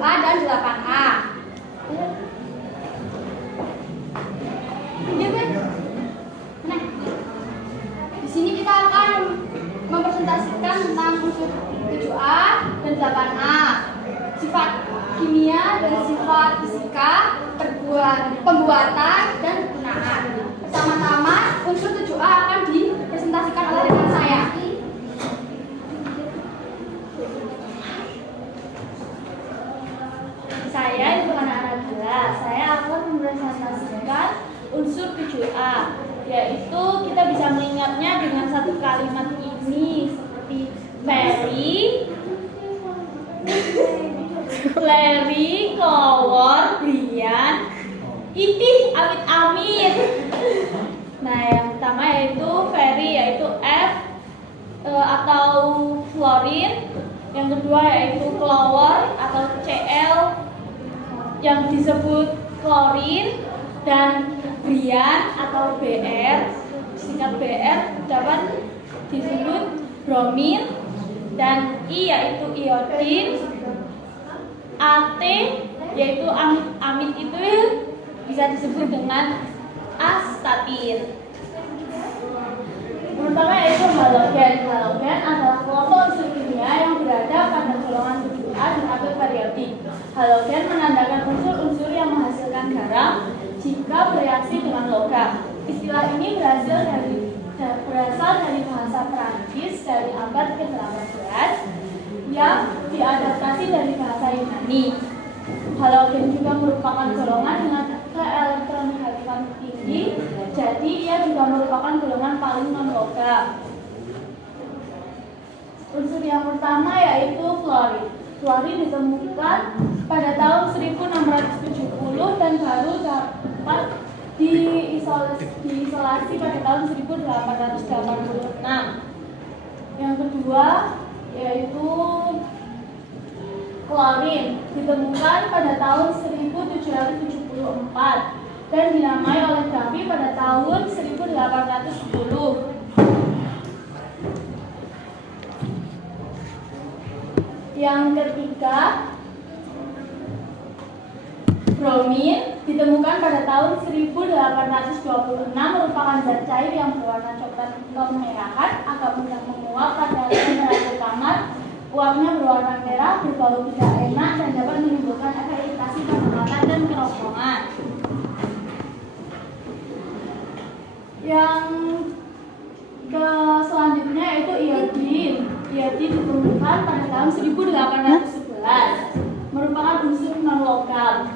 7A dan 8A. Di sini kita akan mempresentasikan tentang unsur 7A dan 8A, sifat kimia dan sifat fisika, pembuatan dan penggunaan. Pertama-tama unsur 7A akan dipresentasikan oleh rekan saya. Saya Ibu Hana Aragila. Saya akan mempresentasikan unsur 7A, yaitu kita bisa mengingatnya dengan satu kalimat ini seperti very, Larry, Kelawar, Brian, Itih, Amit, Amit. Nah, yang pertama yaitu very, yaitu F atau fluorine. Yang kedua yaitu Kelawar atau Cl yang disebut klorin, dan Brian atau Br, singkat Br, dapat disebut bromin, dan I yaitu iodin, At yaitu amit itu bisa disebut dengan astatin. Pertama yaitu halogen. Halogen adalah kelompok unsur kimia yang berada pada golongan 7A dan atau periodik. Halogen menandakan unsur-unsur yang menghasilkan garam jika bereaksi dengan logam. Istilah ini berasal dari bahasa Prancis dari abad ke-18 yang diadaptasi dari bahasa Yunani. Halogen juga merupakan golongan dengan keelektronegativan tinggi, jadi ia juga merupakan golongan paling non-logam. Unsur yang pertama yaitu fluorin. Fluorin ditemukan pada tahun 1670 dan baru dapat diisolasi pada tahun 1886. Yang kedua yaitu klorin, ditemukan pada tahun 1774 dan dinamai oleh Davy pada tahun 1810. Yang ketiga, bromin, ditemukan pada tahun 1826, merupakan zat cair yang berwarna coklat kemerahan, agak mudah menguap pada temperatur kamar. Uapnya berwarna merah, berbau tidak enak, dan dapat menimbulkan efek iritasi pada mata dan kerongkongan. Yang selanjutnya yaitu iodin. Iodin ditemukan pada tahun 1811, merupakan unsur non-logam.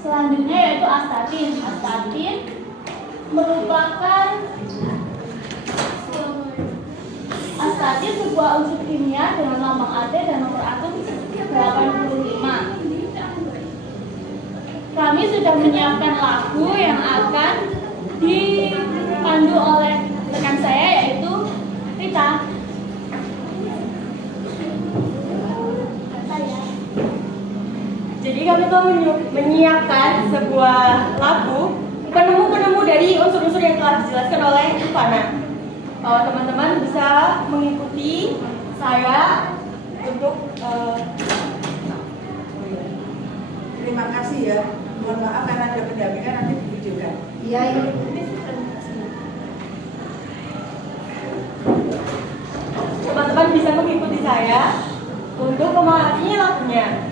Selanjutnya yaitu astatin. Astatin merupakan astatin sebuah unsur kimia dengan lambang At dan nomor atom 85. Kami sudah menyiapkan lagu yang akan dipandu oleh rekan saya yaitu Rita. Jadi kami telah menyiapkan sebuah lagu penemu-penemu dari unsur-unsur yang telah dijelaskan oleh Ivana. Teman-teman bisa mengikuti saya untuk terima kasih ya. Mohon maaf karena ada pendampingan nanti divideokan. Iya, ini. teman-teman bisa mengikuti saya untuk memahami lagunya.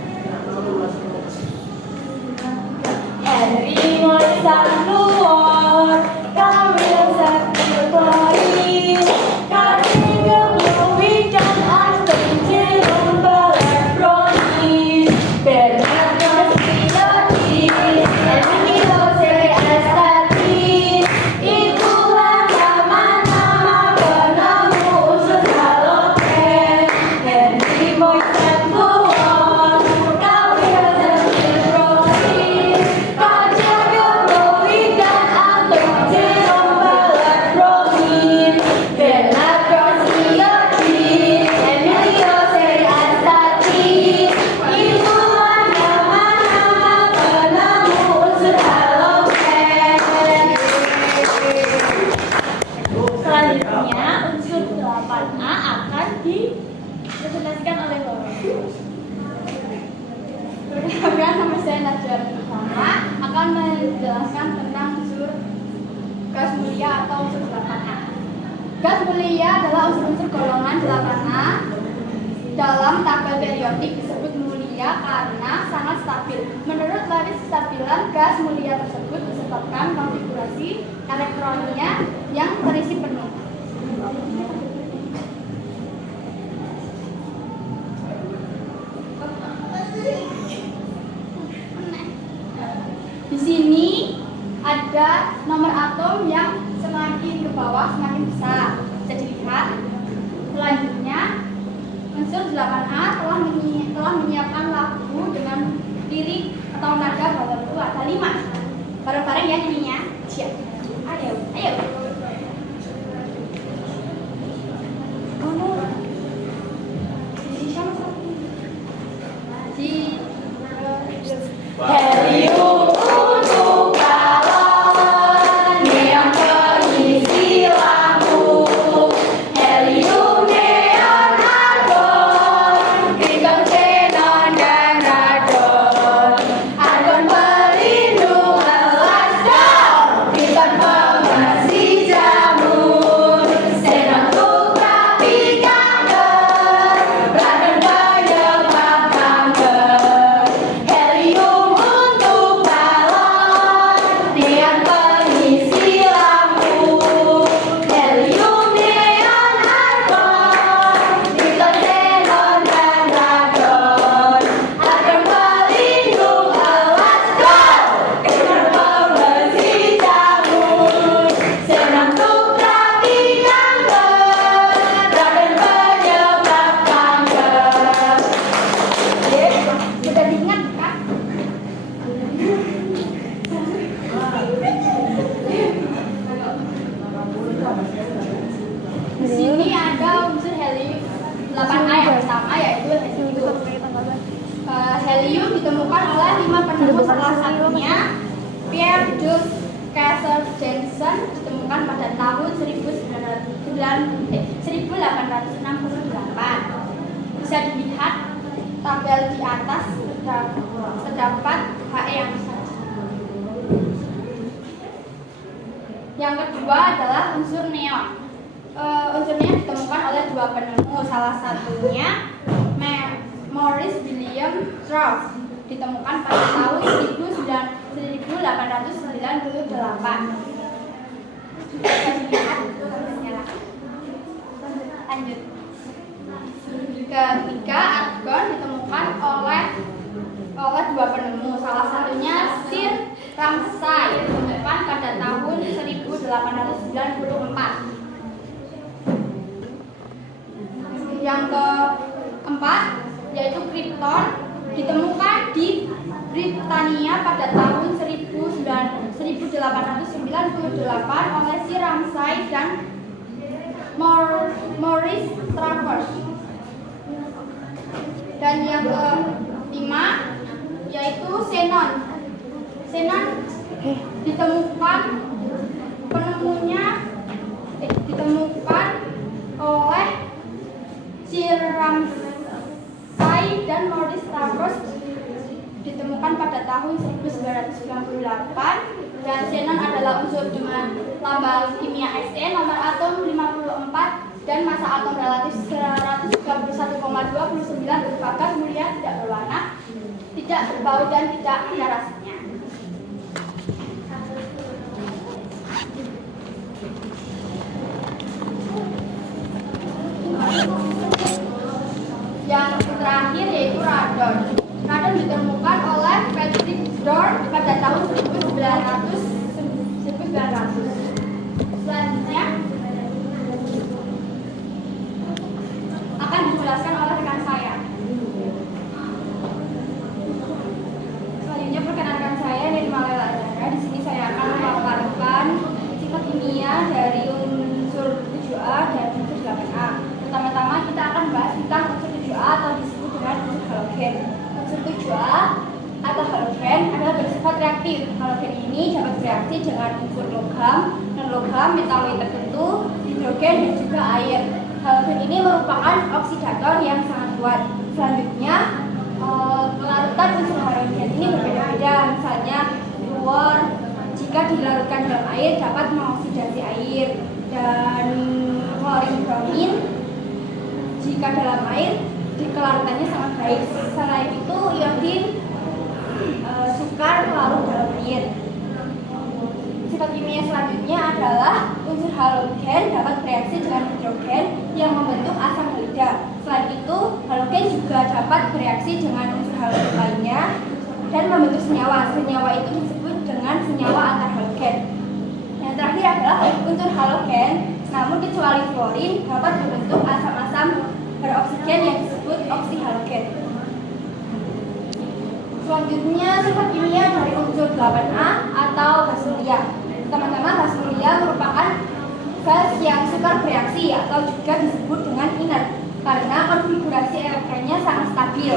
Henry Moisan keluar, kami rasa kembali, kami gemui dan asing cium belak brownies, benar kasih lagi, Henry Jose Estatin, itulah nama-nama penemu unsur halogen. Henry Moisan keluar, kami rasa kembali, Selanjutnya unsur 8A akan dipresentasikan oleh Loro. nama saya Najwa Rifana akan menjelaskan tentang unsur gas mulia atau unsur 8A. Gas mulia adalah unsur-unsur golongan 8A dalam tabel periodik disebut mulia karena sangat stabil. Menurut teori kestabilan gas mulia tersebut disebabkan konfigurasi elektronnya yang terisi penuh. Di sini ada nomor atom yang semakin ke bawah semakin besar. Bisa dilihat. Selanjutnya, unsur 8A telah menyiapkan lagu dengan lirik atau nada tertentu ada 5. Bareng-bareng ya nyanyinya. Siap. Ayo. Helium untuk galon, neon pengisi lampu, helium, neon, argon, krypton, xenon, dan radon. Argon pelindung elastom, krypton pembersih jamur, xenon untuk terapi kanker, radon penyebab kanker. Helium untuk balon, neon pengisi lampu, helium, neon, argon, krypton, xenon, dan radon. Argon pelindung elastom, krypton pembersih jamur, xenon untuk terapi kanker, radon penyebab kanker. Sudah diingat kan? Di sini ada unsur helium 8A yang pertama yaitu helium. Helium ditemukan oleh 5 penemu, salah satunya Pierre de Keyser-Jensen ditemukan pada tahun 1868. Bisa dilihat tabel di atas terdapat HE yang besar. Yang kedua adalah unsur neon. Unsur neon ditemukan oleh 2 penemu, salah satunya Maurice William Strauss ditemukan pada tahun 1898. Lanjut. Ketiga, argon ditemukan oleh 2 penemu, salah satunya Sir Ramsay ditemukan pada tahun 1894. Yang keempat yaitu krypton ditemukan di Britania pada tahun 1898 oleh Sir Ramsay dan Maurice Travers. Dan yang kelima yaitu xenon. Xenon ditemukan oleh Sir Ramsay dan Maurice Travers ditemukan pada tahun 1998. Dan xenon adalah unsur dengan lambang kimia Se, nomor atom 54 dan massa atom relatif 131,29, berupa gas mulia, tidak berwarna, tidak berbau, dan tidak ada rasanya. Yang terakhir yaitu radon. Radon ditemukan oleh Patrick Dorn pada tahun 1900. Selanjutnya akan dijelaskan oleh rekan saya. Selanjutnya perkenalkan saya Nirma Lela Zahra. Di sini saya akan memaparkan sifat kimia dari unsur 7A dan unsur 8A. Pertama-tama kita akan bahas tentang unsur 7A atau disebut dengan unsur halogen. Unsur 7A atau halogen adalah bersifat reaktif. Halogen ini dapat bereaksi dengan unsur logam, non-logam, metal tertentu, hidrogen, dan juga air. Halogen ini merupakan oksidator yang sangat kuat. Selanjutnya, pelarutan unsur halogen ini jika dilarutkan dalam air dapat mengoksidasi air. Dan klorin bromin jika dalam air kelarutannya sangat baik. Selain itu iodin sukar larut dalam air. Sifat kimia selanjutnya adalah unsur halogen dapat bereaksi dengan hidrogen yang membentuk asam halida. Selain itu, halogen juga dapat bereaksi dengan unsur halogen lainnya dan membentuk senyawa. Senyawa itu disebut dengan senyawa antar halogen. Yang terakhir adalah unsur halogen, namun kecuali fluorin dapat membentuk asam-asam beroksigen yang disebut oksihalogen. Selanjutnya, sifat kimia dari unsur 8A atau gas mulia. Teman-teman, gas mulia merupakan gas yang sukar bereaksi atau juga disebut dengan inert karena konfigurasi elektronnya sangat stabil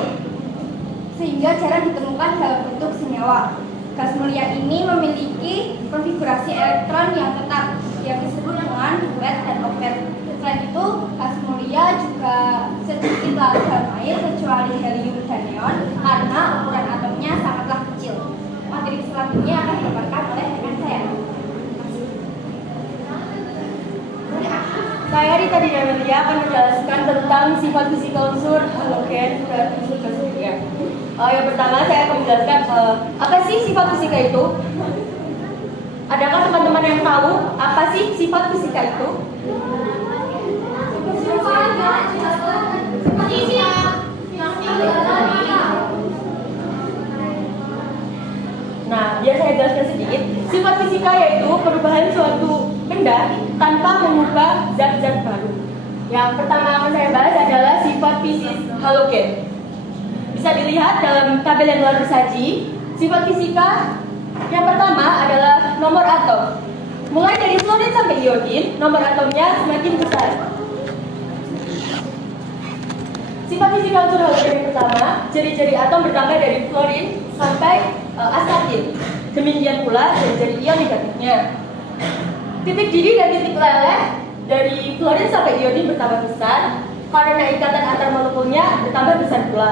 sehingga jarang ditemukan dalam bentuk senyawa. Gas mulia ini memiliki konfigurasi elektron yang tetap yang disebut dengan duet dan oktet. Selain itu, gas mulia juga sedikit larut dalam air kecuali helium dan neon karena ukuran atomnya sangatlah kecil. Materi selanjutnya akan dipaparkan oleh rekan saya. Saya Rita Dinamelia akan menjelaskan tentang sifat fisika unsur halogen dan unsur gas mulia. Yang pertama saya akan menjelaskan apa sih sifat fisika itu? Adakah teman-teman yang tahu apa sih sifat fisika itu? Nah, biar saya jelaskan sedikit. Sifat fisika yaitu perubahan suatu benda tanpa mengubah zat-zat baru. Yang pertama akan saya bahas adalah sifat fisik halogen. Bisa dilihat dalam tabel yang telah tersaji. Sifat fisika yang pertama adalah nomor atom. Mulai dari fluorin sampai iodin, nomor atomnya semakin besar. Sifat fisika unsur halogen yang pertama, jari-jari atom bertambah dari fluorin sampai astatin. Demikian pula jari-jari ion negatifnya. Titik didih dan titik leleh dari fluorin sampai iodin bertambah besar karena ikatan antar molekulnya bertambah besar pula.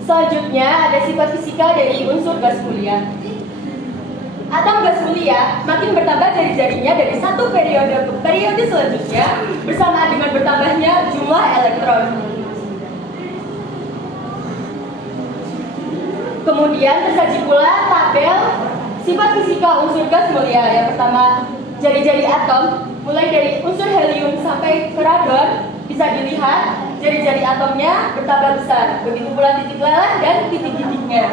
Selanjutnya ada sifat fisika dari unsur gas mulia. Atom gas mulia makin bertambah jari-jarinya dari satu periode ke periode selanjutnya bersamaan dengan bertambahnya jumlah elektron. Kemudian tersaji pula tabel sifat fisika unsur gas mulia. Yang pertama, jari-jari atom mulai dari unsur helium sampai ke radon bisa dilihat jari-jari atomnya bertambah besar. Begitu pula titik leleh dan titik-titiknya.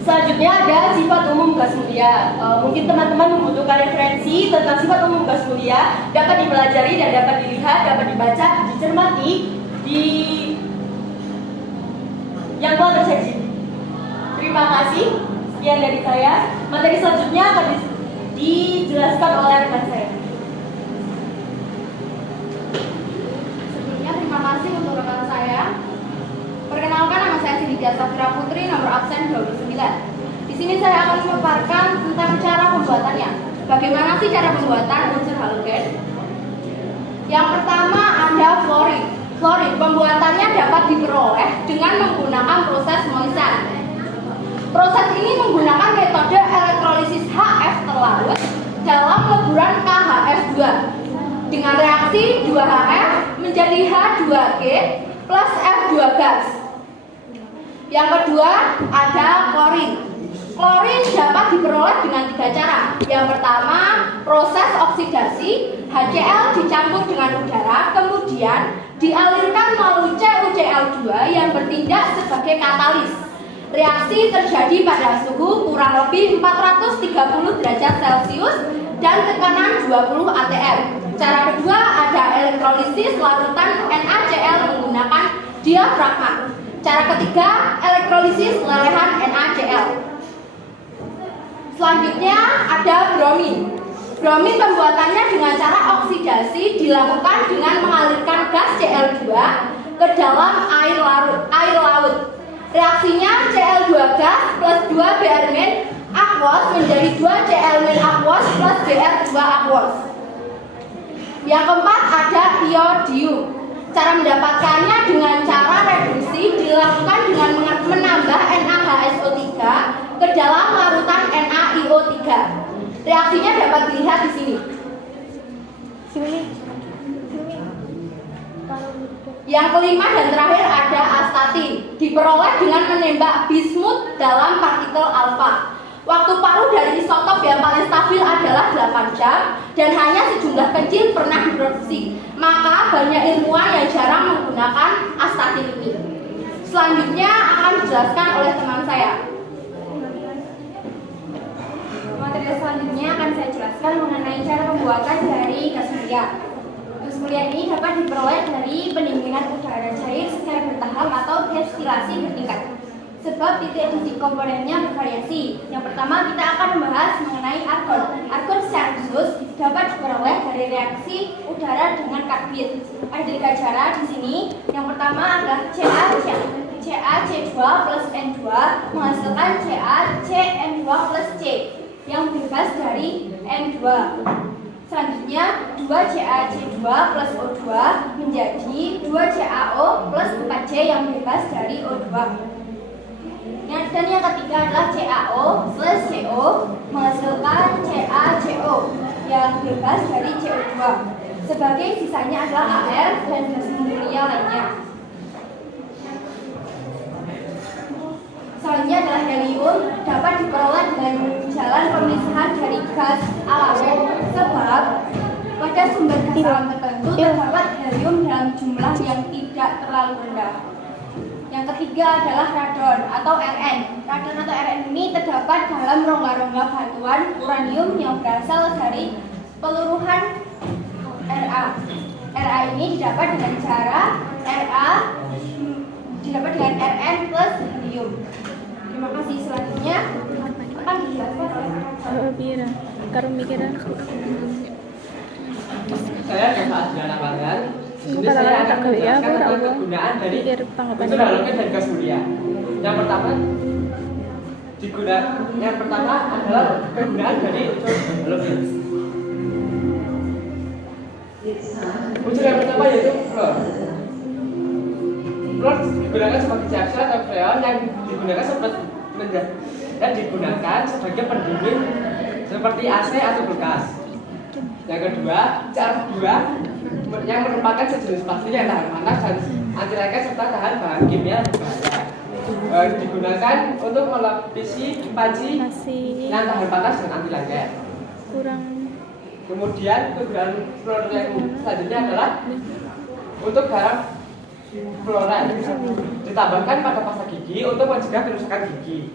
Selanjutnya ada sifat umum gas mulia. Mungkin teman-teman membutuhkan referensi tentang sifat umum gas mulia, dapat dipelajari dan dapat dilihat, dapat dibaca, dicermati di yang telah tersaji. Terima kasih. Sekian dari saya. Materi selanjutnya akan dijelaskan oleh rekan saya. Sebelumnya terima kasih untuk rekan saya. Perkenalkan, nama saya Sindidia Safira Putri, nomor absen 29. Di sini saya akan memaparkan tentang cara pembuatannya. Bagaimana sih cara pembuatan unsur halogen? Yang pertama ada fluorin. Fluorin pembuatannya dapat diperoleh dengan menggunakan proses Moissan. Proses ini menggunakan metode elektrolisis HF terlarut dalam leburan KHF2 dengan reaksi 2HF menjadi H2G plus F2 gas. Yang kedua ada klorin. Klorin dapat diperoleh dengan 3 cara. Yang pertama, proses oksidasi, HCl dicampur dengan udara, kemudian dialirkan melalui CuCl2 yang bertindak sebagai katalis. Reaksi terjadi pada suhu kurang lebih 430 derajat Celcius dan tekanan 20 atm. Cara kedua ada elektrolisis larutan NaCl menggunakan diafragma. Cara ketiga, elektrolisis lelehan NaCl. Selanjutnya ada bromin. Bromin pembuatannya dengan cara oksidasi dilakukan dengan mengalirkan gas Cl2 ke dalam air laut. Reaksinya Cl2 gas plus 2 Br- aquos menjadi 2 Cl- aquos plus Br2 aquos. Yang keempat ada iodium. Cara mendapatkannya dengan cara reduksi dilakukan dengan menambah NaHSO3 ke dalam larutan NaIO3. Reaksinya dapat dilihat di sini. Yang kelima dan terakhir ada astatin, diperoleh dengan menembak bismut dalam partikel alfa. Waktu paruh dari isotop yang paling stabil adalah 8 jam dan hanya sejumlah kecil pernah diproduksi. Maka banyak ilmuwan yang jarang menggunakan astatin ini. Selanjutnya akan dijelaskan oleh teman saya. Materi selanjutnya akan saya jelaskan mengenai cara pembuatan dari gas mulia. Gas mulia ini dapat diperoleh dari pendinginan udara cair secara bertahap atau destilasi bertingkat. Sebab titik-titik komponennya bervariasi. Yang pertama kita akan membahas mengenai argon. Argon secara khusus dapat diperoleh dari reaksi udara dengan karbit. Ada 3 cara di sini. Yang pertama adalah CaC2 plus N2 menghasilkan CaCN2 plus C yang bebas dari N2. Selanjutnya 2CaC2 plus O2 menjadi 2CaO plus 4C yang bebas dari O2. Dan yang ketiga adalah CaO plus CO menghasilkan CaCO yang bebas dari CO2. Sebagai sisanya adalah AR dan gas mulia lainnya. Selanjutnya adalah helium, dapat diperoleh dengan jalan pemisahan dari gas alami, sebab pada sumber gas alam tertentu terdapat helium dalam jumlah yang tidak terlalu rendah. Yang ketiga adalah radon atau Rn. Radon atau Rn ini terdapat dalam rongga-rongga batuan uranium yang berasal dari peluruhan Ra. Ra ini didapat dengan cara didapat dengan Rn plus helium. Terima kasih. Selanjutnya akan dijelaskan oleh saya Kakak Adriana Pangan. Di sini saya akan menjelaskan tentang kegunaan dari unsur halogen dan gas mulia. Yang pertama adalah kegunaan dari unsur halogen. Unsur yang pertama yaitu fluor. Fluor digunakan sebagai gas atau freon yang digunakan sebagai pendingin seperti AC atau kulkas. Yang kedua, cara kedua yang merupakan sejenis plastik yang tahan panas dan anti lengket serta tahan bahan kimia berbahaya. Digunakan untuk melapisi panci yang tahan panas dan anti lengket. Kemudian kegunaan fluor yang selanjutnya adalah untuk garam fluoride ditambahkan pada pasta gigi untuk mencegah kerusakan gigi.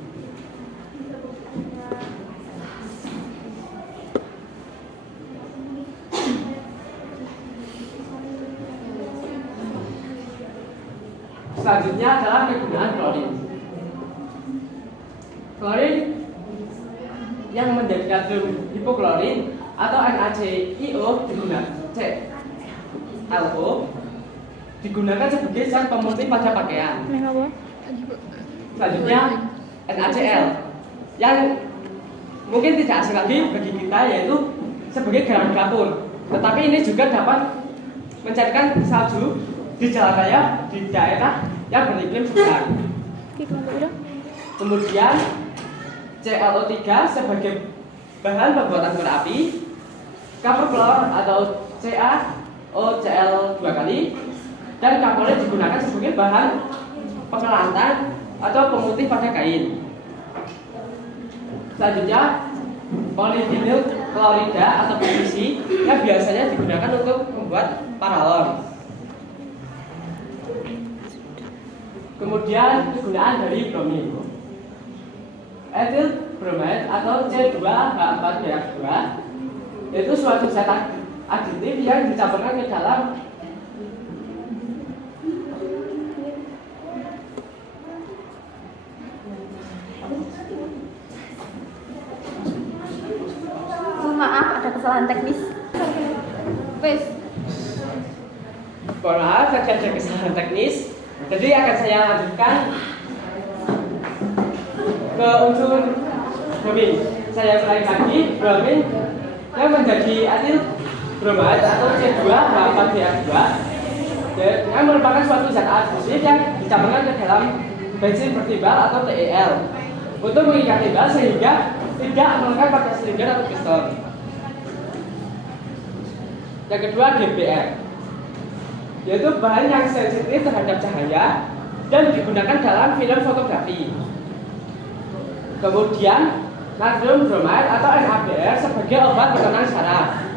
Selanjutnya adalah kegunaan klorin. Klorin yang menjadi natrium hipoklorin atau NaClO digunakan sebagai zat pemutih pada pakaian. Selanjutnya NaCl yang mungkin tidak asing lagi bagi kita, yaitu sebagai garam dapur. Tetapi ini juga dapat mencarikan salju di jalan raya di daerah yang beriklim sedang. Kemudian ClO3 sebagai bahan pembuatan berapi, kapur atau CaOCl 2 kali, dan kapolit digunakan sebagai bahan pengelantan atau pemutih pada kain. Selanjutnya polivinyl klorida atau PVC yang biasanya digunakan untuk membuat paralon. Kemudian kegunaan dari bromin. Etil bromide atau C2H4BH2 yaitu suatu zat aditif yang dicampurkan ke dalam maaf, ada kesalahan teknis. Wes. Mohon maaf, ada kesalahan teknis. Jadi akan saya lanjutkan ke unsur bromin. Saya ulangi lagi, bromin yang menjadi etil bromide atau C2H4BH2 yang merupakan suatu zat adhesif yang dicampurkan ke dalam bensin bertimbal atau TEL untuk mengikat timbal sehingga tidak melekat pada silinder atau piston. Yang kedua GBR, yaitu bahan yang sensitif terhadap cahaya dan digunakan dalam film fotografi. Kemudian natrium bromide atau NaBr sebagai obat penenang saraf.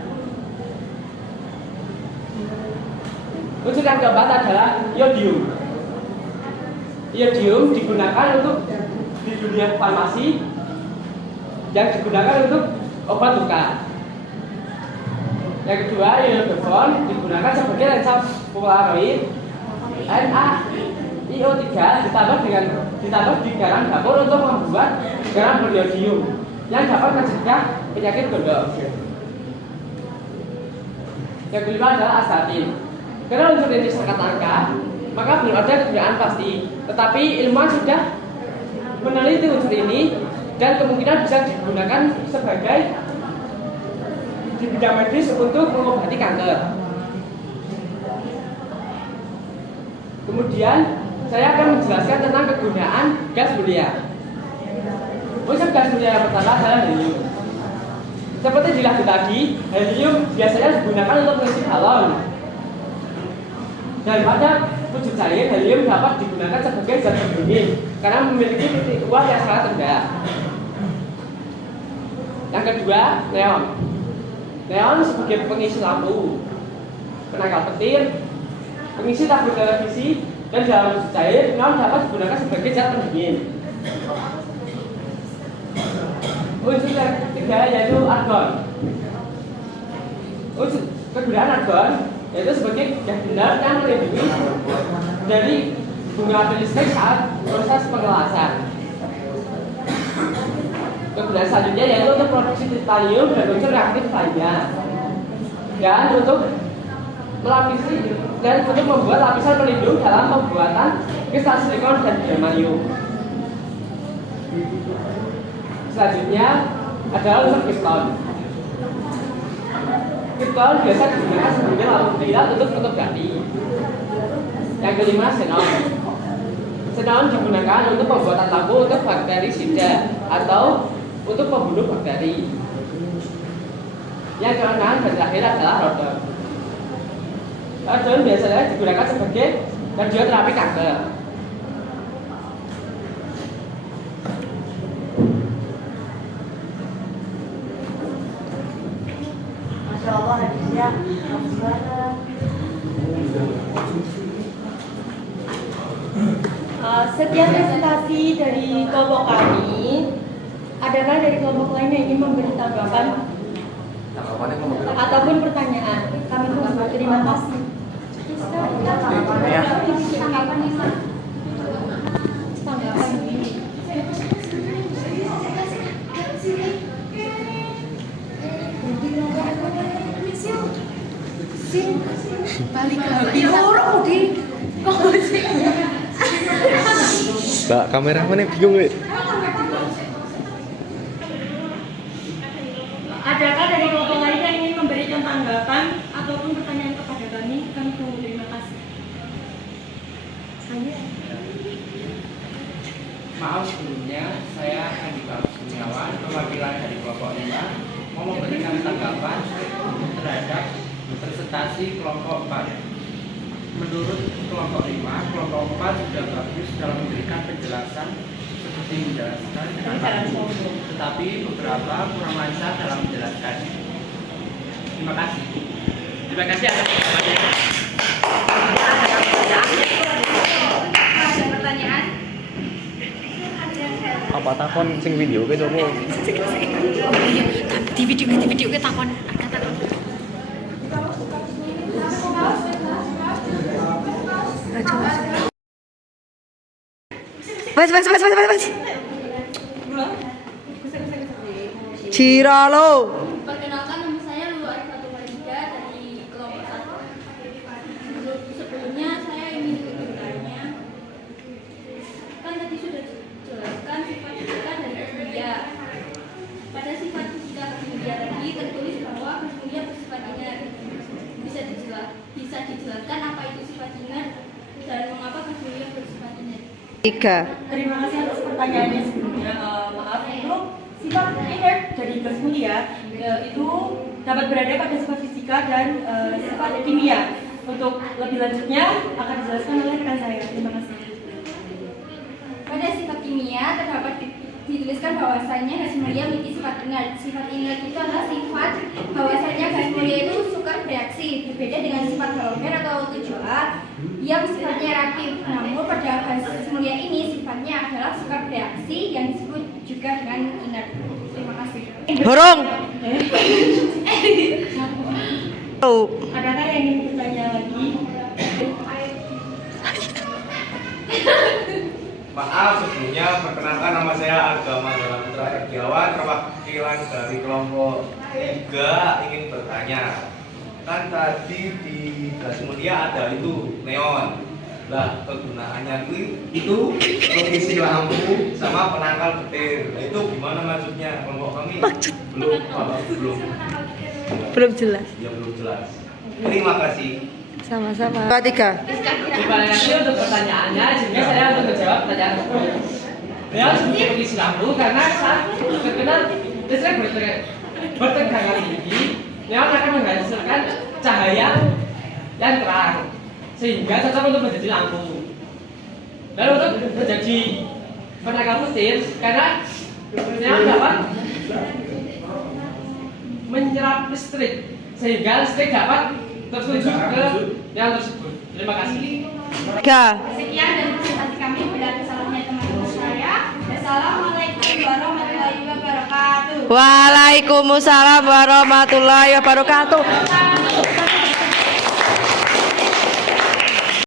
Unsur yang keempat adalah iodium. Iodium digunakan untuk di dunia farmasi yang digunakan untuk obat luka. Yang kedua, iodophon digunakan sebagai lensa polaroid NaIO3 ditambah di garam dapur untuk membuat garam beriodium yang dapat mencegah penyakit gondok. Yang kelima adalah astatin. Karena unsur ini sangat langka, maka belum ada kegunaan pasti. Tetapi ilmuwan sudah meneliti unsur ini dan kemungkinan bisa digunakan sebagai di bidang medis untuk mengobati kanker. Kemudian saya akan menjelaskan tentang kegunaan gas mulia. Unsur gas mulia yang pertama adalah helium. Seperti di lagu tadi, helium biasanya digunakan untuk mengisi balon. Dan pada wujud cair, helium dapat digunakan sebagai zat pendingin karena memiliki titik uap yang sangat rendah. Yang kedua, neon. Neon sebagai pengisi lampu, penangkal petir, pengisi tablet televisi, dan dalam wujud cair, neon dapat digunakan sebagai zat pendingin. Unsur yang ketiga yaitu argon. Unsur kegunaan argon yaitu sebagai gas benar yang melindungi dari bunga api listrik saat proses pengelasan. Kegunaan selanjutnya yaitu untuk produksi titanium dan unsur reaktif lainnya, dan untuk melapisi dan untuk membuat lapisan pelindung dalam pembuatan kristal silikon dan germanium. Selanjutnya adalah unsur piston. Piston biasa digunakan sebagai lampu kilat untuk fotografi. Yang kelima, xenon. Xenon digunakan untuk pembuatan lampu untuk bakterisida atau untuk pembunuh bakteri. Yang keenam dan terakhir adalah radon. Radon biasanya digunakan sebagai radioterapi kanker. Masya Allah, hadisnya Sekian presentasi dari kelompok kami. Adakah dari kelompok lain yang ingin memberi tanggapan ataupun pertanyaan? Kami tunggu. Terima kasih. Tanggapan nih, Mas. Tanggapan. Balik lagi. Orang udah. Mbak, kameramen bingung weh. Adakah dari kelompok lain yang ingin memberikan tanggapan ataupun pertanyaan kepada kami? Kami tunggu. Terima kasih. Maaf sebelumnya, saya Andi Kurniawan, perwakilan dari kelompok 5, mau memberikan tanggapan terhadap presentasi kelompok 4. Menurut kelompok 5, kelompok 4 sudah bagus dalam memberikan penjelasan seperti menjelaskan tetapi beberapa kurang lancar dalam menjelaskannya. Terima kasih. Terima kasih atas jawabannya. Ada pertanyaan? Apa takon sing video ke coba? Di video ke takon. Ada takon. Mas. Ciralo. Perkenalkan, nama saya Lulu Arifatumarika dari kelompok 1. Sebelumnya saya ingin bertanya, kan tadi sudah dijelaskan sifat fisika dari gas mulia. Pada sifat fisika gas mulia tadi tertulis bahwa gas mulia bersifat inert. Bisa dijelaskan apa itu sifat Terima kasih atas pertanyaannya sebelumnya. Maaf, untuk sifat inert dari gas mulia itu dapat berada pada sifat fisika dan sifat kimia. Untuk lebih lanjutnya akan dijelaskan oleh rekan saya. Terima kasih. Pada sifat kimia terdapat dituliskan bahwasanya gas mulia memiliki sifat inert. Sifat inert itu adalah sifat bahwasanya gas mulia itu sukar bereaksi, berbeda dengan sifat halogen atau 7A yang sifatnya reaktif. Namun pada gas mulia ini sifatnya adalah sukar bereaksi yang disebut juga dengan inert. Terima kasih. Burung. Adakah yang ingin bertanya lagi? Maaf sebelumnya, perkenalkan nama saya Arga Mandala Putra Ergiawan, perwakilan dari kelompok 3 ingin bertanya. Kan tadi di gas mulia ada itu neon. Lah kegunaannya itu posisi lampu sama penangkal petir. Nah, itu gimana maksudnya? Kelompok kami belum jelas. Ya belum jelas. Terima kasih. Sama-sama. Terima kasih untuk pertanyaannya, sehingga saya untuk menjawab pertanyaan tersebut. Beliau seperti posisi lampu karena saat terkena listrik bertegangan tinggi, neon akan menghasilkan cahaya yang terang, sehingga cocok untuk menjadi lampu. Lalu untuk menjadi penangkal petir, karena neon dapat menyerap listrik, sehingga listrik dapat tertuju ke yang tersebut. Terima kasih. Sekian dan terima kasih kami bila kesalahannya teman-teman saya. Assalamualaikum warahmatullahi wabarakatuh. Waalaikumsalam warahmatullahi wabarakatuh.